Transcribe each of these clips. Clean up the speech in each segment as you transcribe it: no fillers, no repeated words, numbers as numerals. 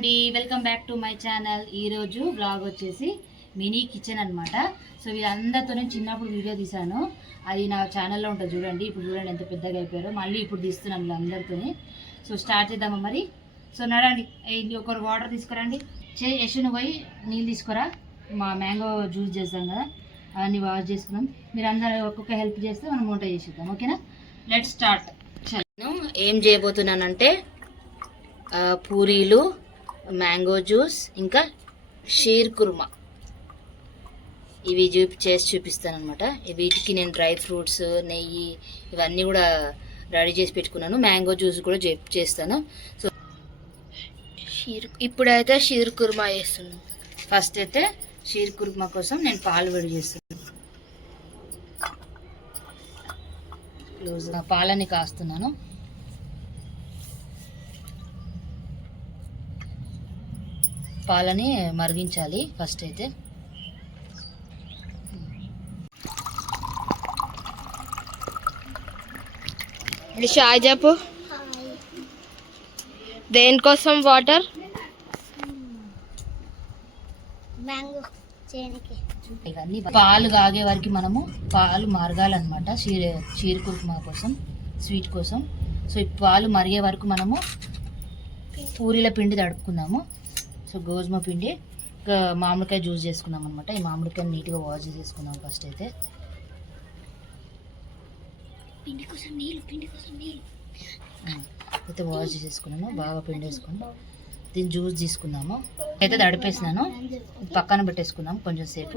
అండి, welcome back to my channel. ఈరోజు blog వచ్చేసి మినీ కిచెన్ అనమాట. సో వీళ్ళందరితో నేను చిన్నప్పుడు వీడియో తీసాను, అది నా ఛానల్లో ఉంటుంది చూడండి. ఇప్పుడు చూడండి ఎంత పెద్దగా అయిపోయారో, మళ్ళీ ఇప్పుడు తీస్తున్నాను వీళ్ళందరితో. సో స్టార్ట్ చేద్దామా మరి. సో నడండి, ఒకరు వాటర్ తీసుకురండి. యశును పోయి నీళ్ళు తీసుకురా, మా మ్యాంగో జ్యూస్ చేస్తాం కదా, అవన్నీ వాష్ చేసుకుందాం. మీరు అందరూ ఒక్కొక్క హెల్ప్ చేస్తే మనం వంట చేసేద్దాం, ఓకేనా? Let's start. నేను ఏం చేయబోతున్నానంటే పూరీలు, మ్యాంగో జ్యూస్, ఇంకా షీర్ కుర్మా ఇవి చేసి చూపిస్తాను అనమాట. వీటికి నేను డ్రై ఫ్రూట్స్, నెయ్యి ఇవన్నీ కూడా రెడీ చేసి పెట్టుకున్నాను. మ్యాంగో జ్యూస్ కూడా చేస్తాను. సో ఇప్పుడైతే షీర్ కుర్మా చేస్తున్నాను. ఫస్ట్ అయితే షీర్ కుర్మా కోసం నేను పాలు వేడి చేస్తున్నాను. పాలని కాస్తున్నాను. పాలని మరిగించాలి ఫస్ట్ అయితే. షాజాపు దేనికోసం వాటర్? ఇవన్నీ పాలు కాగే వరకు మనము పాలు మరగాలన్నమాట, షీర్ కుర్మా కోసం, స్వీట్ కోసం. సో ఈ పాలు మరిగే వరకు మనము పూరీల పిండి తడుపుకుందాము. సో గోధుమ పిండి, మామిడికాయ జ్యూస్ చేసుకుందాం అనమాట. ఈ మామిడికాయని నీట్గా వాష్ చేసుకుందాం ఫస్ట్ అయితే. అయితే వాష్ చేసుకున్నాను, బాగా పిండి వేసుకుని దీన్ని జ్యూస్ తీసుకుందాము. అయితే తడిపేసినాను, పక్కన పెట్టేసుకుందాం కొంచెం సేపు.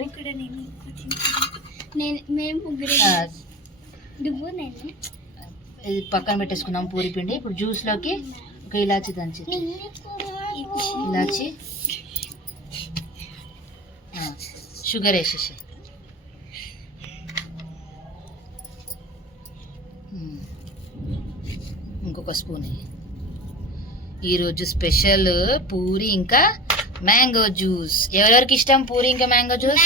ఇది పక్కన పెట్టేసుకుందాం పూరి పిండి. ఇప్పుడు జ్యూస్లోకి ఒక ఇలాచి దంచి, ఇలాచి, షుగర్ వేసేసి, ఇంకొక స్పూన్. ఈరోజు స్పెషల్ పూరి ఇంకా మ్యాంగో జ్యూస్. ఎవరెవరికి ఇష్టం పూరి ఇంకా మ్యాంగో జ్యూస్?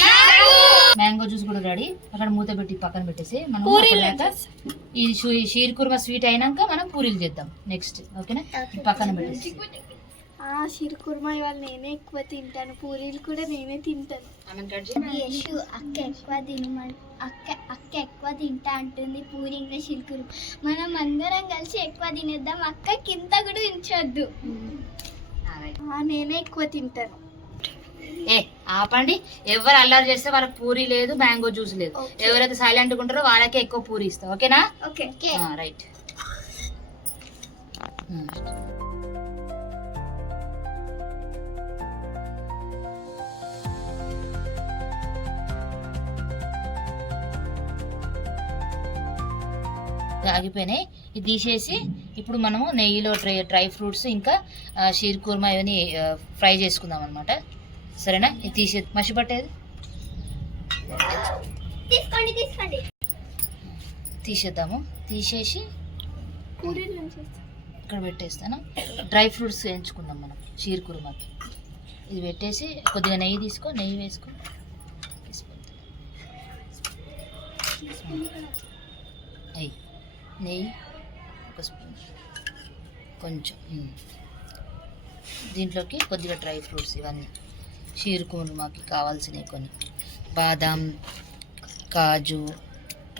మ్యాంగో జ్యూస్ కూడా రెడీ. అక్కడ మూత పెట్టి పక్కన పెట్టేసి మనం ఈ షీర్ కుర్మా స్వీట్ అయినాక మనం పూరీలు చేద్దాం నెక్స్ట్, ఓకేనా? పక్కన పెట్టేసి. షీర్ కుర్మా ఇవాళ నేనే ఎక్కువ తింటాను, పూరీలు కూడా నేనే తింటాను. అక్క ఎక్కువ తింటా అంటుంది పూరి ఇంకా షీర్ కుర్మా. మనం అందరం కలిసి ఎక్కువ తినేద్దాం, అక్క కింద కూడా ఉంచొద్దు. నేనే ఎక్కువ తింటాను. ఆపండి, ఎవరు అల్లరి చేస్తే వాళ్ళకి పూరి లేదు, మ్యాంగో జ్యూస్ లేదు. ఎవరైతే సైలెంట్గా ఉంటారో వాళ్ళకే ఎక్కువ పూరి ఇస్తాం, ఓకేనా? Okay right. ఆగిపోయినాయి, ఇది తీసేసి ఇప్పుడు మనము నెయ్యిలో డ్రై ఫ్రూట్స్ ఇంకా షీర్ కుర్మా ఇవన్నీ ఫ్రై చేసుకుందాం అనమాట. సరేనా? ఇది తీసే మసిపట్టేది తీసేద్దాము. తీసేసి ఇక్కడ పెట్టేస్తాను. డ్రై ఫ్రూట్స్ వేయించుకుందాం మనం షీర్ కుర్మాకి. ఇది పెట్టేసి కొద్దిగా నెయ్యి తీసుకో, నెయ్యి వేసుకో, అయ్యి నెయ్యి ఒక స్పూన్, కొంచెం. దీంట్లోకి కొద్దిగా డ్రై ఫ్రూట్స్, ఇవన్నీ షీర్ కుర్మాకి కావాల్సినవి కొన్ని, బాదాం, కాజు,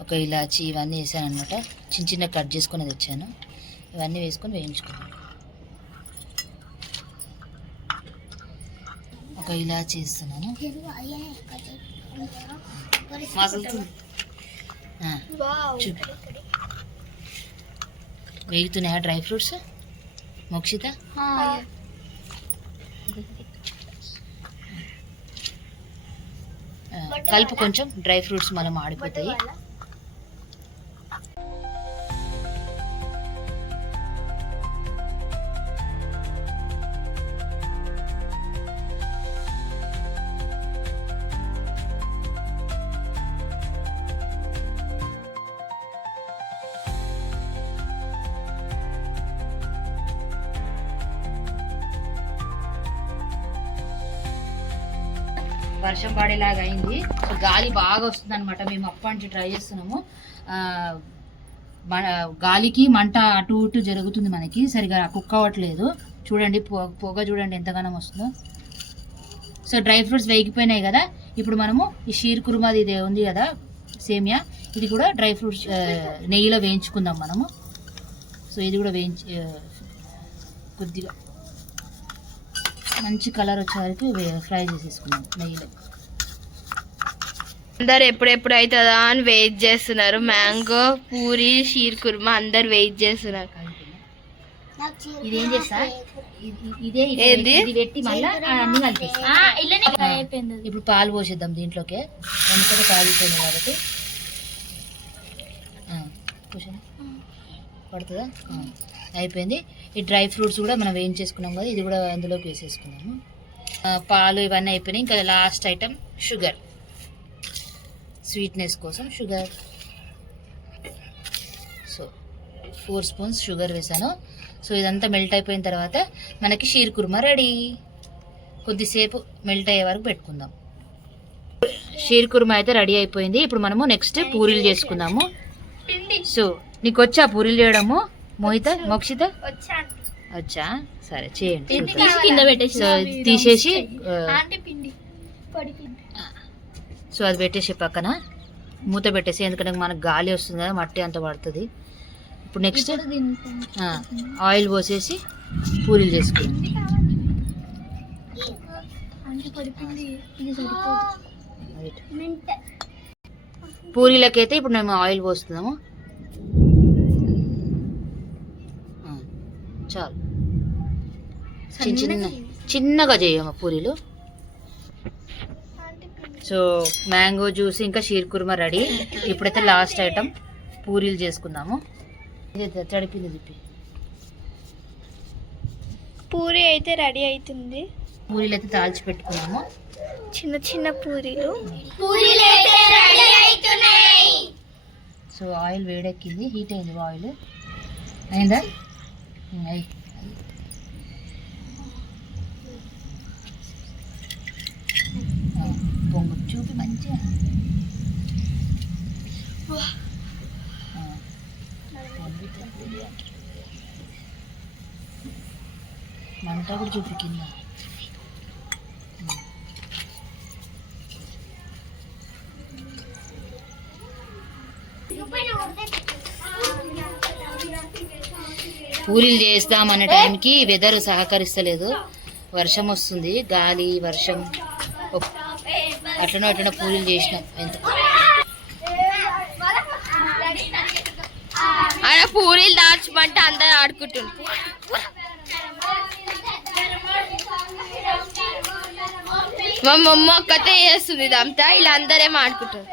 ఒక ఇలాచి, ఇవన్నీ వేసాను అనమాట. చిన్న చిన్న కట్ చేసుకొని తెచ్చాను. ఇవన్నీ వేసుకొని వేయించుకున్నాను. ఒక ఇలాచి వేస్తున్నాను. చూపి వేగుతున్నాయా డ్రై ఫ్రూట్స్ మోక్షిత? కలుపు, కొంచెం డ్రై ఫ్రూట్స్ మనం ఆడిపోతాయి. వర్షం పడేలాగా అయింది. సో గాలి బాగా వస్తుంది అనమాట. మేము అప్పటి నుంచి ట్రై చేస్తున్నాము. గాలికి మంట అటు ఇటు జరుగుతుంది, మనకి సరిగా కుక్ అవ్వట్లేదు. చూడండి పొగ చూడండి ఎంతగానో వస్తుందో. సో డ్రై ఫ్రూట్స్ వేగిపోయినాయి కదా, ఇప్పుడు మనము ఈ షీర్ కుర్మాది ఇది ఉంది కదా సేమియా, ఇది కూడా డ్రై ఫ్రూట్స్ నెయ్యిలో వేయించుకుందాం మనము. సో ఇది కూడా కొద్దిగా మంచి కలర్ వచ్చే వరకు ఫ్రై చేసేసుకున్నాం నెయ్యిలో. అందరు ఎప్పుడెప్పుడు అవుతుందా అని వెయిట్ చేస్తున్నారు. మ్యాంగో పూరి షీర్ కుర్మా అందరు వెయిట్ చేస్తున్నారు. ఇదేం చేస్తా, ఇదే ఇది పెట్టి మళ్ళీ అన్ని కలిపేస్తా. ఇప్పుడు పాలు పోసేద్దాం దీంట్లోకి, ఎందుకంటే కాలిపోయింది కాబట్టి. పడుతుందా? అయిపోయింది. ఈ డ్రై ఫ్రూట్స్ కూడా మనం వేయించేసుకున్నాం కదా, ఇది కూడా అందులోకి వేసేసుకున్నాము. పాలు ఇవన్నీ అయిపోయినాయి. ఇంకా లాస్ట్ ఐటమ్ షుగర్, స్వీట్నెస్ కోసం షుగర్. సో 4 స్పూన్స్ షుగర్ వేసాను. సో ఇదంతా మెల్ట్ అయిపోయిన తర్వాత మనకి షీర్ కుర్మా రెడీ. కొద్దిసేపు మెల్ట్ అయ్యే వరకు పెట్టుకుందాం. షీర్ కుర్మా అయితే రెడీ అయిపోయింది. ఇప్పుడు మనము నెక్స్ట్ పూరీలు చేసుకుందాము. సో నీకు వచ్చా పూరీలు చేయడము మోక్షిత? వచ్చా, సరే చేయండి. సో తీసేసి సో అది పెట్టేసి పక్కన మూత పెట్టేసి, ఎందుకంటే మనకు గాలి వస్తుంది కదా, మట్టి అంత పడుతుంది. ఇప్పుడు నెక్స్ట్ ఆయిల్ పోసేసి పూరీలు చేసుకుందాం. పూరీలకైతే ఇప్పుడు మేము ఆయిల్ పోస్తున్నాము. చాలు, చిన్నగా చేయము పూరీలు. సో మ్యాంగో జ్యూస్ ఇంకా షీర్ కుర్మా రెడీ. ఇప్పుడైతే లాస్ట్ ఐటమ్ పూరీలు చేసుకుందాము. తడిపింది తిప్పి పూరి అయితే రెడీ అవుతుంది. పూరీలు అయితే తాల్చి పెట్టుకున్నాము, చిన్న చిన్న పూరీలు. సో ఆయిల్ వేడెక్కింది, హీట్ అయింది ఆయిల్. అయిందా? పొంగు చూపి మంచిగా. మంట కూడా చూపి కింద. పూరీలు చేస్తామనే టైంకి వెదర్ సహకరిస్తలేదు, వర్షం వస్తుంది, గాలి వర్షం. అట్లనో అట్లనో పూరీలు చేసినాం. ఎంత పూరీలు దాచమంటే అందరు ఆడుకుంటున్నారు. మా మమ్మ ఒక్కతే చేస్తుంది ఇదంతా, ఇలా అందరేం ఆడుకుంటారు.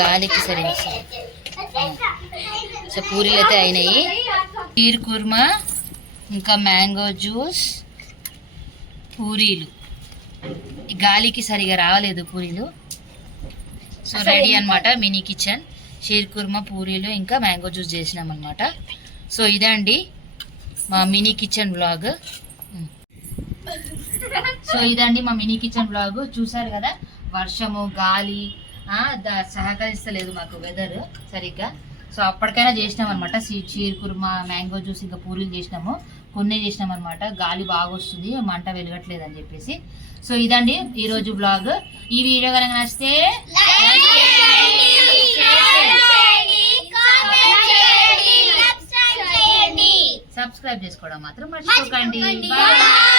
గాలికి సరిగ్గా. సో పూరీలు అయితే అయినాయి. షీర్ కుర్మా ఇంకా మ్యాంగో జ్యూస్, పూరీలు. గాలికి సరిగా రావలేదు పూరీలు. సో రెడీ అన్నమాట మినీ కిచెన్. షీర్ కుర్మా, పూరీలు ఇంకా మ్యాంగో జ్యూస్ చేసినాం అనమాట. సో ఇదండి మా మినీ కిచెన్ బ్లాగ్. సో ఇదండి మా మినీ కిచెన్ బ్లాగ్. చూసారు కదా, వర్షము గాలి సహకరిస్తలేదు మాకు వెదర్ సరిగ్గా. సో అప్పటికైనా చేసినాం అనమాట. షీర్ కుర్మా, మ్యాంగో జ్యూస్ ఇంకా పూరీలు చేసినాము. కొన్ని చేసినాం అనమాట. గాలి బాగా వస్తుంది, మంట వెలగట్లేదు అని చెప్పేసి. సో ఇదండి ఈరోజు బ్లాగ్. ఈ వీడియో కనుక నచ్చితే సబ్స్క్రైబ్ చేసుకోవడం మాత్రం మర్చిపోకండి. బాయ్.